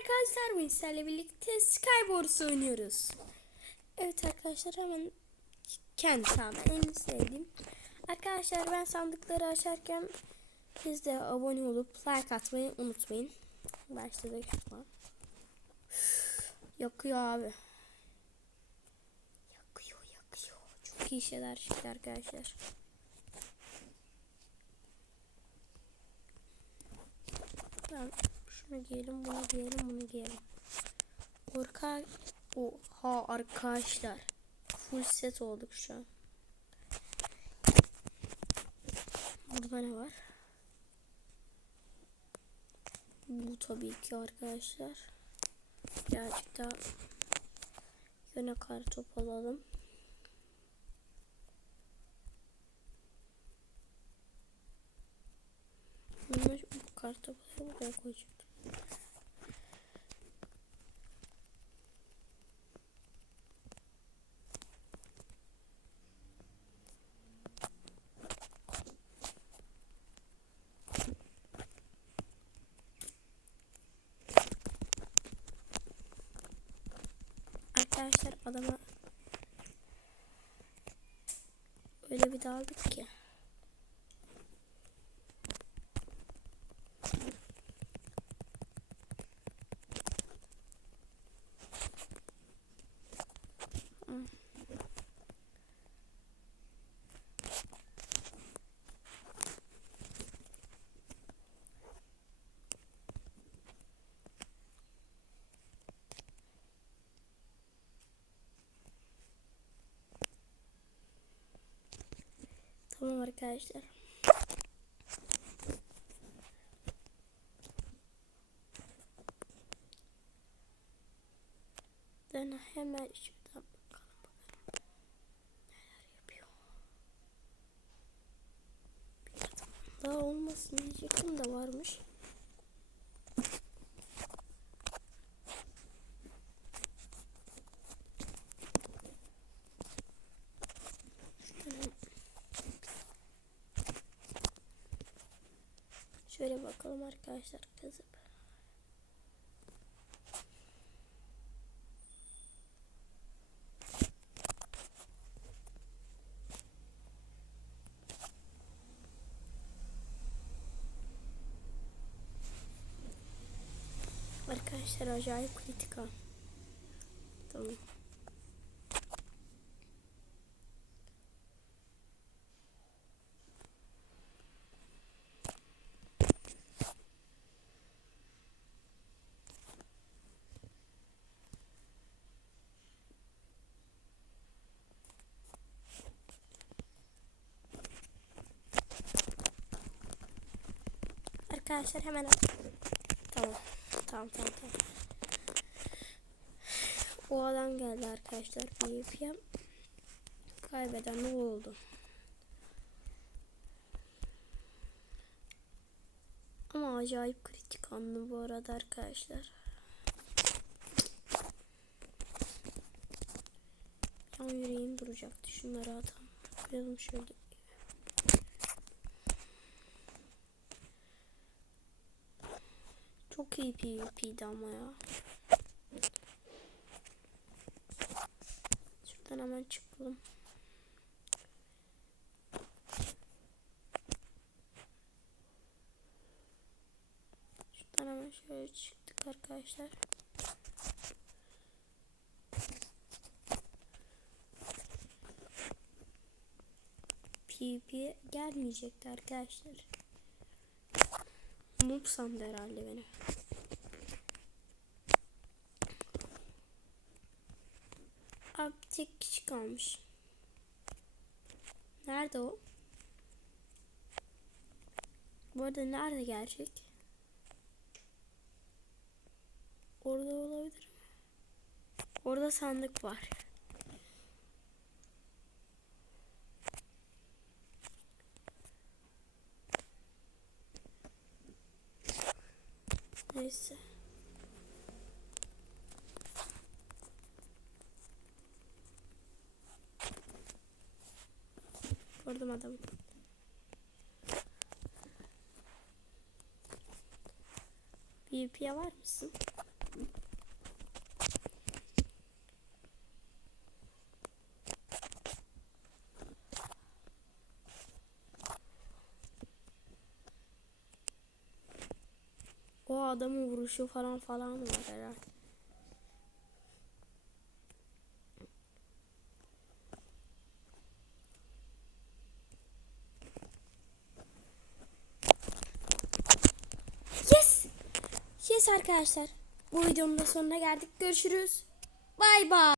arkadaşlar bugün sizlerle birlikte Skywars oynuyoruz. Evet arkadaşlar hemen kendi tamamen en sevdiğim. Arkadaşlar ben sandıkları açarken siz de abone olup like atmayı unutmayın. Başladık şuradan. Yakıyor abi. Yakıyor yakıyor. Çok iyi şeyler çıktı arkadaşlar. Tamam. Şunu giyelim, bunu giyelim, bunu giyelim. Orka Oha arkadaşlar. Full set olduk şu an. Burada ne var? Bu tabii ki arkadaşlar. Birazcık daha yöne kartop alalım. Bunu bu kartopu buraya koyacağım. Arkadaşlar adama öyle bir daldık ki. Tamam arkadaşlar. Ben hemen şuradan bakalım bakalım. Neler yapıyor. Bir daha olmasın diyecektim de varmış. Şuradan Şöyle bakalım arkadaşlar kızım. Arkadaşlar acayip kritikal. Tamam. Arkadaşlar hemen tamam tamam tamam tamam. O adam geldi arkadaşlar. BFM kaybeden ne oldu? Ama acayip kritik anlı bu arada arkadaşlar. Yan yüreğim duracaktı. Şunları atalım. Koyalım şöyle. Çok iyi PvP'di ama ya. Şuradan hemen çıkalım. Şuradan hemen şöyle çıktık arkadaşlar. PvP gelmeyecekti arkadaşlar. Noob sandı herhalde beni. Abi tek kişi kalmış. Nerede o? Bu arada nerede gerçek? Orada olabilir mi? Orada sandık var. Neyse. Vurdum adamı. BP'ye var mısın? O adamın vuruşu falan falan var herhalde. Yes arkadaşlar. Bu videonun da sonuna geldik. Görüşürüz. Bay bay.